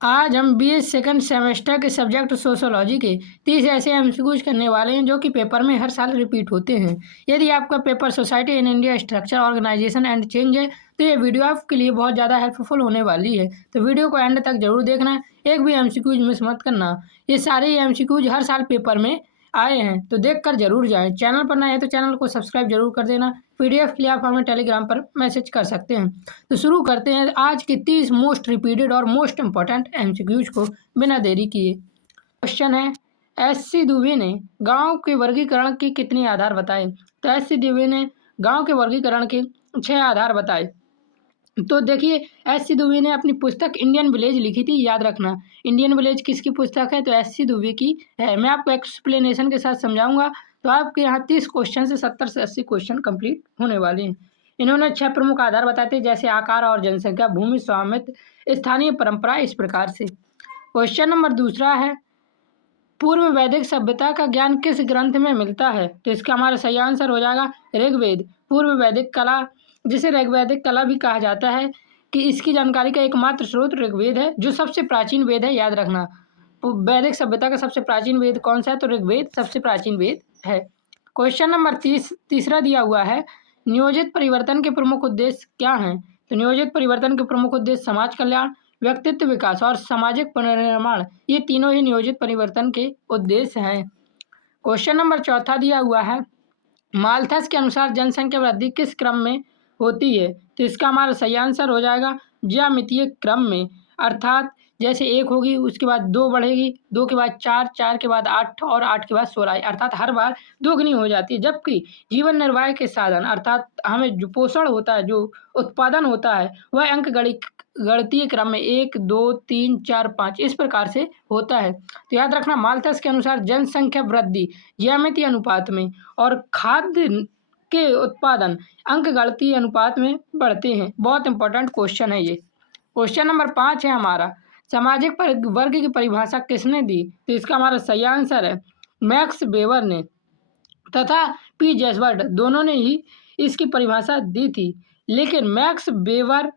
आज हम BA second semester के सब्जेक्ट सोशोलॉजी के 30 ऐसे एमसीक्यूज करने वाले हैं जो कि पेपर में हर साल रिपीट होते हैं। यदि आपका paper society in India structure organisation and change है तो ये वीडियो आपके लिए बहुत ज़्यादा हेल्पफुल होने वाली है। तो वीडियो को एंड तक जरूर देखना, एक भी एमसीक्यूज मिस मत करना। ये सारे एमसीक्यूज हर साल पेपर में आए हैं तो देख कर जरूर जाएँ। चैनल पर नए हैं तो चैनल को सब्सक्राइब जरूर कर देना। पीडीएफ के लिए आप हमें टेलीग्राम पर मैसेज कर सकते हैं। तो शुरू करते हैं आज के 30 मोस्ट रिपीटेड और मोस्ट इंपॉर्टेंट एमसीक्यूज को बिना देरी किए। क्वेश्चन है, एस.सी. दुबे ने गांव के वर्गीकरण के कितने आधार बताए? तो एस.सी. दुबे ने गांव के वर्गीकरण के 6 आधार बताए। तो देखिए, एस.सी. दुबे ने अपनी पुस्तक इंडियन विलेज लिखी थी, याद रखना। इंडियन विलेज किसकी पुस्तक है? तो एस.सी. दुबे की है। मैं आपको एक्सप्लेनेशन के साथ समझाऊंगा तो आपके यहाँ 30 क्वेश्चन से 70 से 80 क्वेश्चन कंप्लीट होने वाले हैं। इन्होंने 6 प्रमुख आधार बताए थे, जैसे आकार और जनसंख्या, भूमि स्वामित्व, स्थानीय परंपरा, इस प्रकार से। क्वेश्चन नंबर दूसरा है, पूर्व वैदिक सभ्यता का ज्ञान किस ग्रंथ में मिलता है? तो इसका हमारा सही आंसर हो जाएगा ऋग्वेद। पूर्व वैदिक कला, जिसे ऋग्वैदिक कला भी कहा जाता है, कि इसकी जानकारी का एकमात्र स्रोत ऋग्वेद है, जो सबसे प्राचीन वेद है, याद रखना। वैदिक सभ्यता का सबसे प्राचीन वेद कौन सा है? तो ऋग्वेद सबसे प्राचीन वेद है। क्वेश्चन नंबर तीसरा दिया हुआ है, नियोजित परिवर्तन के प्रमुख उद्देश्य क्या हैं? तो नियोजित परिवर्तन के प्रमुख उद्देश्य समाज कल्याण, व्यक्तित्व विकास और सामाजिक पुनर्निर्माण, ये तीनों ही नियोजित परिवर्तन के उद्देश्य हैं। क्वेश्चन नंबर चौथा दिया हुआ है, माल्थस के अनुसार जनसंख्या वृद्धि किस क्रम में होती है? तो इसका हमारा सही आंसर हो जाएगा ज्यामितीय क्रम में, अर्थात जैसे 1 होगी उसके बाद 2 बढ़ेगी, 2 के बाद 4, 4 के बाद 8 और 8 के बाद 16, अर्थात हर बार दोगुनी हो जाती है। जबकि जीवन निर्वाह के साधन, अर्थात हमें जो पोषण होता है, जो उत्पादन होता है, वह गणितीय क्रम में 1, 2, 3, 4, 5 इस प्रकार से होता है। तो याद रखना, माल्थस के अनुसार जनसंख्या वृद्धि ज्यामितीय अनुपात में और खाद्य के उत्पादन अंकगणितीय अनुपात में बढ़ते हैं। बहुत इंपॉर्टेंट क्वेश्चन है ये। क्वेश्चन नंबर 5 है हमारा, सामाजिक वर्ग की परिभाषा किसने दी? तो इसका हमारा सही आंसर है मैक्स वेबर ने तथा पी जैसवर्ड, दोनों ने ही इसकी परिभाषा दी थी। लेकिन मैक्स वेबर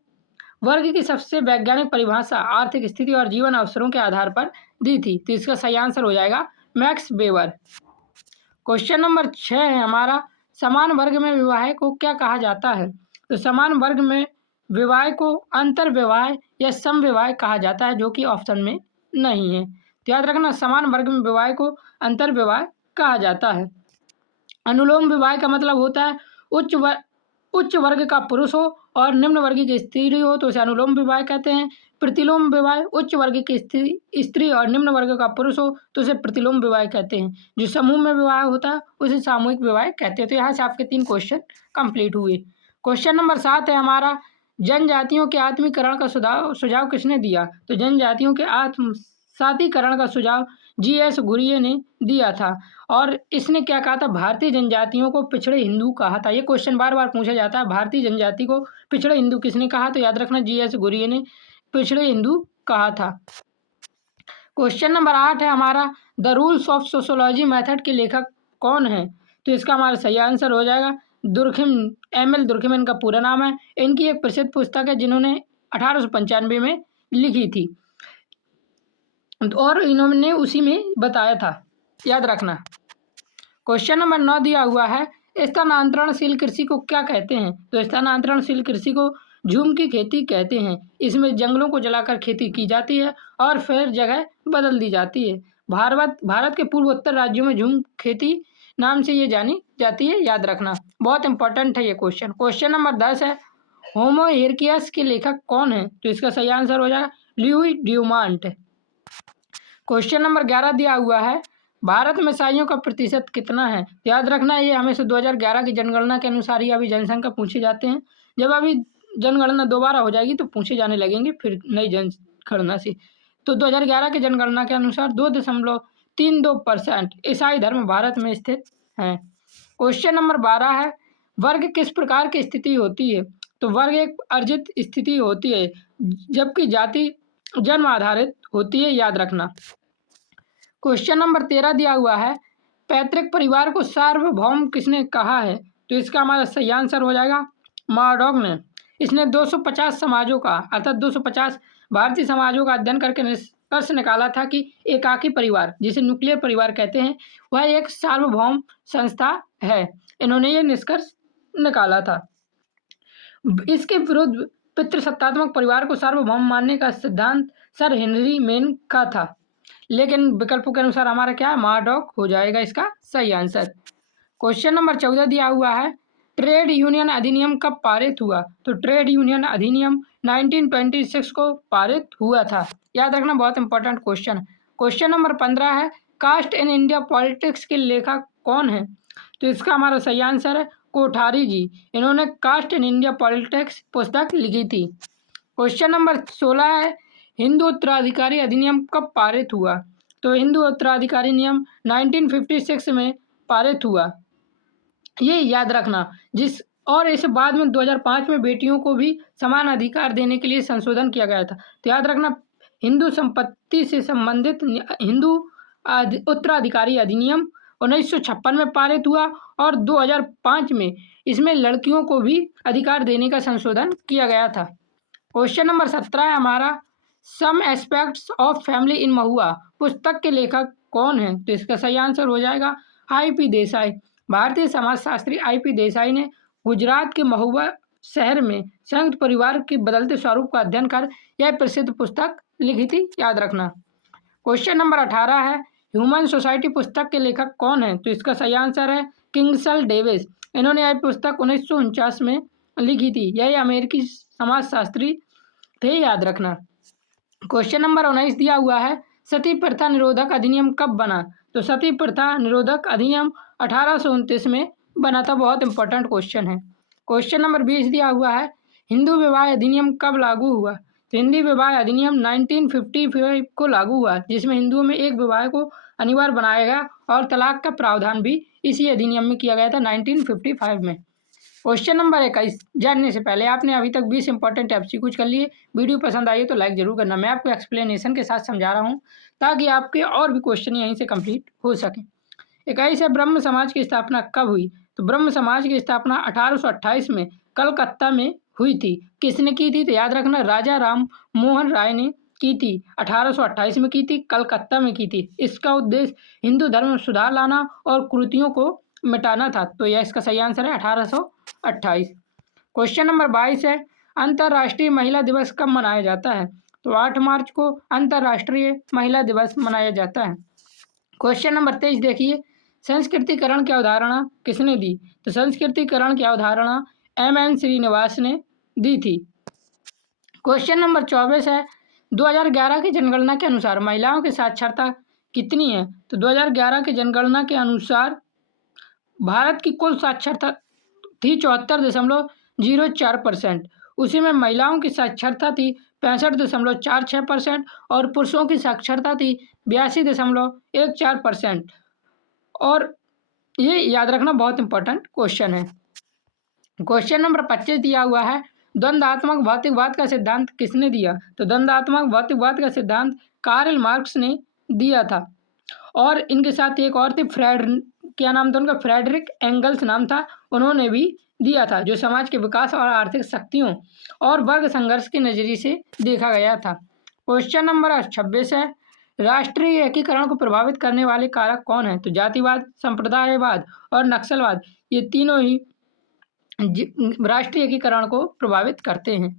वर्ग की सबसे वैज्ञानिक परिभाषा आर्थिक स्थिति और जीवन अवसरों के आधार पर दी थी। तो इसका सही आंसर हो जाएगा मैक्स वेबर। क्वेश्चन नंबर 6 है हमारा, समान वर्ग में विवाह को क्या कहा जाता है? तो समान वर्ग में विवाह को अंतर विवाह या समविवाह कहा जाता है, जो कि ऑप्शन में नहीं है। तो याद रखना, समान वर्ग में विवाह को अंतर विवाह कहा जाता है। अनुलोम विवाह का मतलब होता है उच्च वर्ग का पुरुष हो और निम्न वर्ग की स्त्री हो तो उसे अनुलोम विवाह कहते हैं। प्रतिलोम विवाह, उच्च वर्ग की स्त्री और निम्न वर्ग का पुरुष हो तो उसे प्रतिलोम विवाह कहते हैं। जो समूह में विवाह होता है उसे सामूहिक विवाह कहते हैं। तो यहाँ से आपके 3 क्वेश्चन कंप्लीट हुए। क्वेश्चन नंबर 7 है हमारा, जनजातियों के आत्मीकरण का सुझाव किसने दिया? तो जनजातियों के आत्मसातीकरण का सुझाव जी.एस. घुरिये ने दिया था। और इसने क्या कहा था? भारतीय जनजातियों को पिछड़े हिंदू कहा था। ये क्वेश्चन बार बार पूछा जाता है, भारतीय जनजाति को पिछड़े हिंदू किसने कहा? तो याद रखना, जी.एस. घुरिये ने पिछड़े हिंदू कहा था। क्वेश्चन नंबर 8 है हमारा, the rules of sociology method के लेखक कौन है? तो इसका हमारा सही आंसर हो जाएगा दुर्खिम, एम.एल. दुर्खिम इनका पूरा नाम है। इनकी एक प्रसिद्ध पुस्तक है जिन्होंने 1895 में लिखी थी और इन्होंने उसी में बताया था, याद रखना। क्वेश्चन नंबर 9 दिया हुआ है, स्थानांतरणशील कृषि को क्या कहते हैं? तो स्थानांतरणशील कृषि को झूम की खेती कहते हैं। इसमें जंगलों को जलाकर खेती की जाती है और फिर जगह बदल दी जाती है। भारत के पूर्वोत्तर राज्यों में झूम खेती नाम से ये जानी जाती है, याद रखना। बहुत इंपॉर्टेंट है ये क्वेश्चन। क्वेश्चन नंबर 10 है, होमो इरेक्टस के लेखक कौन है? तो इसका सही आंसर हो जाएगा लुई ड्यूमांट। क्वेश्चन नंबर 11 दिया हुआ है, भारत में ईसाइयों का प्रतिशत कितना है? याद रखना, ये हमेशा 2011 की जनगणना के अनुसार ही अभी जनसंख्या पूछे जाते हैं। जब अभी जनगणना दोबारा हो जाएगी तो पूछे जाने लगेंगे फिर नई जनगणना से। तो 2011 की जनगणना के अनुसार 2.32% ईसाई धर्म भारत में स्थित हैं। क्वेश्चन नंबर 12 है, वर्ग किस प्रकार की स्थिति होती है? तो वर्ग एक अर्जित स्थिति होती है, जबकि जाति जन्म आधारित होती है, याद रखना। क्वेश्चन नंबर 13 दिया हुआ है, पैतृक परिवार को सार्वभौम किसने कहा है? तो इसका हमारा सही आंसर हो जाएगा मार्डॉक ने। इसने 250 समाजों का, अर्थात 250 भारतीय समाजों का अध्ययन करके निष्कर्ष निकाला था कि एकाकी परिवार, जिसे न्यूक्लियर परिवार कहते हैं, वह एक सार्वभौम संस्था है। इन्होंने ये निष्कर्ष निकाला था। इसके विरुद्ध पितृसत्तात्मक परिवार को सार्वभौम मानने का सिद्धांत सर हेनरी मेन का था। लेकिन विकल्पों के अनुसार हमारा क्या है, मार्डॉक हो जाएगा इसका सही आंसर। क्वेश्चन नंबर 14 दिया हुआ है, ट्रेड यूनियन अधिनियम कब पारित हुआ? तो ट्रेड यूनियन अधिनियम 1926 को पारित हुआ था। याद रखना, बहुत इंपॉर्टेंट क्वेश्चन। क्वेश्चन नंबर 15 है, कास्ट इन इंडिया पॉलिटिक्स के लेखक कौन है? तो इसका हमारा सही आंसर है कोठारी जी। इन्होंने कास्ट इन इंडिया पॉलिटिक्स पुस्तक लिखी थी। क्वेश्चन नंबर 16 है, हिंदू उत्तराधिकारी अधिनियम कब पारित हुआ? तो हिंदू उत्तराधिकारी नियम 1956 में पारित हुआ, ये याद रखना। और इसे बाद में 2005 में बेटियों को भी समान अधिकार देने के लिए संशोधन किया गया था। तो याद रखना, हिंदू संपत्ति से संबंधित हिंदू उत्तराधिकारी अधिनियम 1956 में पारित हुआ और 2005 में इसमें लड़कियों को भी अधिकार देने का संशोधन किया गया था। क्वेश्चन नंबर 17 है हमारा, some aspects of family in महुआ पुस्तक के लेखक कौन है? तो इसका सही आंसर हो जाएगा I.P. देसाई। भारतीय समाजशास्त्री I.P. देसाई ने गुजरात के महुआ शहर में संयुक्त परिवार के बदलते स्वरूप का अध्ययन कर यह प्रसिद्ध पुस्तक लिखी थी, याद रखना। क्वेश्चन नंबर 18 है, ह्यूमन सोसाइटी पुस्तक के लेखक कौन है? तो इसका सही आंसर है किंगसल डेविस। इन्होंने यह पुस्तक 1949 में लिखी थी। यह अमेरिकी समाजशास्त्री थे, याद रखना। क्वेश्चन नंबर 19 दिया हुआ है, सती प्रथा निरोधक अधिनियम कब बना? तो सती प्रथा निरोधक अधिनियम 1829 में बना था। बहुत इंपॉर्टेंट क्वेश्चन है। क्वेश्चन नंबर 20 दिया हुआ है, हिंदू विवाह अधिनियम कब लागू हुआ? तो हिंदी विवाह अधिनियम 1955 को लागू हुआ, जिसमें हिंदुओं में एक विवाह को अनिवार्य बनाया गया और तलाक का प्रावधान भी इसी अधिनियम में किया गया था 1955 में। क्वेश्चन नंबर 21 जानने से पहले आपने अभी तक 20 इंपॉर्टेंट एमसीक्यूज कर लिए। वीडियो पसंद आई तो लाइक जरूर करना। मैं आपको एक्सप्लेनेशन के साथ समझा रहा हूँ ताकि आपके और भी क्वेश्चन यहीं से कंप्लीट हो सके। 21 है, ब्रह्म समाज की स्थापना कब हुई? तो ब्रह्म समाज की स्थापना 1828 में कलकत्ता में हुई थी। किसने की थी? तो याद रखना, राजा राम मोहन राय ने की थी। 1828 में की थी, कलकत्ता में की थी। इसका उद्देश्य हिंदू धर्म में सुधार लाना और कुरीतियों को मिटाना था। तो यह इसका सही आंसर है 1828। क्वेश्चन नंबर 22 है, अंतर्राष्ट्रीय महिला दिवस कब मनाया जाता है? तो 8 मार्च को अंतर्राष्ट्रीय महिला दिवस मनाया जाता है। क्वेश्चन नंबर 23 देखिए, संस्कृतिकरण की अवधारणा किसने दी? तो संस्कृतिकरण की अवधारणा M.N. श्रीनिवास ने दी थी। क्वेश्चन नंबर 24 है, 2011 की जनगणना के अनुसार महिलाओं की साक्षरता कितनी है? तो 2011 की जनगणना के अनुसार भारत की कुल साक्षरता थी 74.04%। उसी में महिलाओं की साक्षरता थी 65.46% और पुरुषों की साक्षरता थी 82.14%। और ये याद रखना, बहुत इंपॉर्टेंट क्वेश्चन है। क्वेश्चन नंबर 25 दिया हुआ है, द्वंद्वात्मक भौतिकवाद का सिद्धांत किसने दिया? तो द्वंद्वात्मक भौतिकवाद का सिद्धांत कार्ल मार्क्स ने दिया था। और इनके साथ एक और थे, क्या नाम था उनका? फ्रेडरिक एंगल्स नाम था। उन्होंने भी दिया था, जो समाज के विकास और आर्थिक शक्तियों और वर्ग संघर्ष के नजरिए से देखा गया था। क्वेश्चन नंबर 26 है, राष्ट्रीय एकीकरण को प्रभावित करने वाले कारक कौन है? तो जातिवाद, संप्रदायवाद और नक्सलवाद, ये तीनों ही राष्ट्रीय एकीकरण को प्रभावित करते हैं।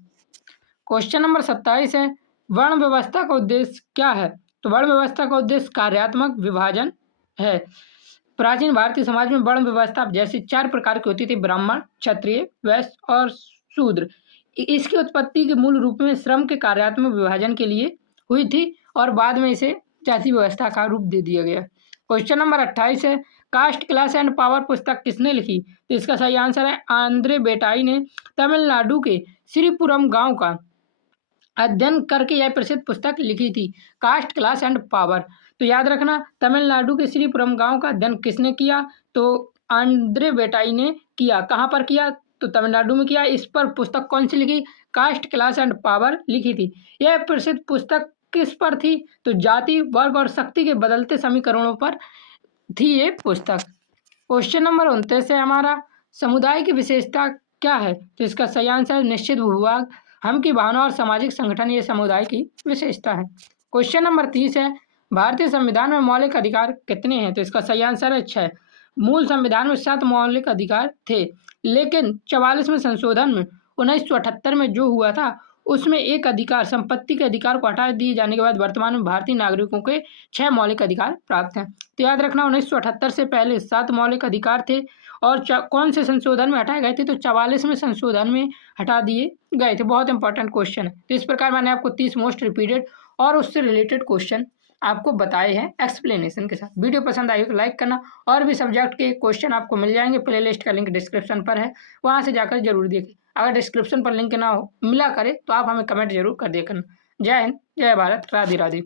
क्वेश्चन नंबर 27 है, वर्ण व्यवस्था का उद्देश्य क्या है? तो वर्ण व्यवस्था का उद्देश्य कार्यात्मक विभाजन है। प्राचीन भारतीय समाज में वर्ण व्यवस्था जैसे 4 प्रकार की होती थी, ब्राह्मण, क्षत्रिय, वैश्य और शूद्र। इसकी उत्पत्ति के मूल रूप में श्रम के कार्यात्मक विभाजन के लिए हुई थी और बाद में इसे जाति व्यवस्था का रूप दे दिया गया। क्वेश्चन नंबर 28 है, कास्ट क्लास एंड पावर पुस्तक किसने लिखी? तो इसका सही आंसर है आंद्रे बेटाई ने तमिलनाडु के श्रीपुरम गांव का अध्ययन करके यह प्रसिद्ध पुस्तक लिखी थी, कास्ट क्लास एंड पावर। तो याद रखना, तमिलनाडु के श्रीपुरम गांव का अध्ययन किसने किया? तो आंद्रे बेटाई ने किया। कहाँ पर किया? तो तमिलनाडु में किया। इस पर पुस्तक कौन सी लिखी? कास्ट क्लास एंड पावर लिखी थी। यह प्रसिद्ध पुस्तक किस पर थी? तो जाति, वर्ग और शक्ति के बदलते समीकरणों पर थी ये पुस्तक। क्वेश्चन नंबर 29 है हमारा, समुदाय की विशेषता क्या है? तो इसका सही आंसर है निश्चित भूभाग। हम की भावना और सामाजिक संगठन ये समुदाय की विशेषता है। क्वेश्चन नंबर 30 है, भारतीय संविधान में मौलिक अधिकार कितने हैं? तो इसका सही आंसर है 6। मूल संविधान में 7 मौलिक अधिकार थे, लेकिन 44वें संशोधन में 1978 में जो हुआ था, उसमें एक अधिकार, संपत्ति के अधिकार को हटा दिए जाने के बाद वर्तमान में भारतीय नागरिकों के 6 मौलिक अधिकार प्राप्त हैं। तो याद रखना, 1978 से पहले 7 मौलिक अधिकार थे और कौन से संशोधन में हटाए गए थे? तो 44वें संशोधन में हटा दिए गए थे। बहुत इंपॉर्टेंट क्वेश्चन है। तो इस प्रकार मैंने आपको 30 मोस्ट रिपीटेड और उससे रिलेटेड क्वेश्चन आपको बताए हैं एक्सप्लेनेशन के साथ। वीडियो पसंद आई तो लाइक करना, और भी सब्जेक्ट के क्वेश्चन आपको मिल जाएंगे, प्लेलिस्ट का लिंक डिस्क्रिप्शन पर है, वहां से जाकर जरूर देखें। अगर डिस्क्रिप्शन पर लिंक ना हो मिला करे तो आप हमें कमेंट जरूर कर दिया करना। जय हिंद, जय भारत, राधे राधे।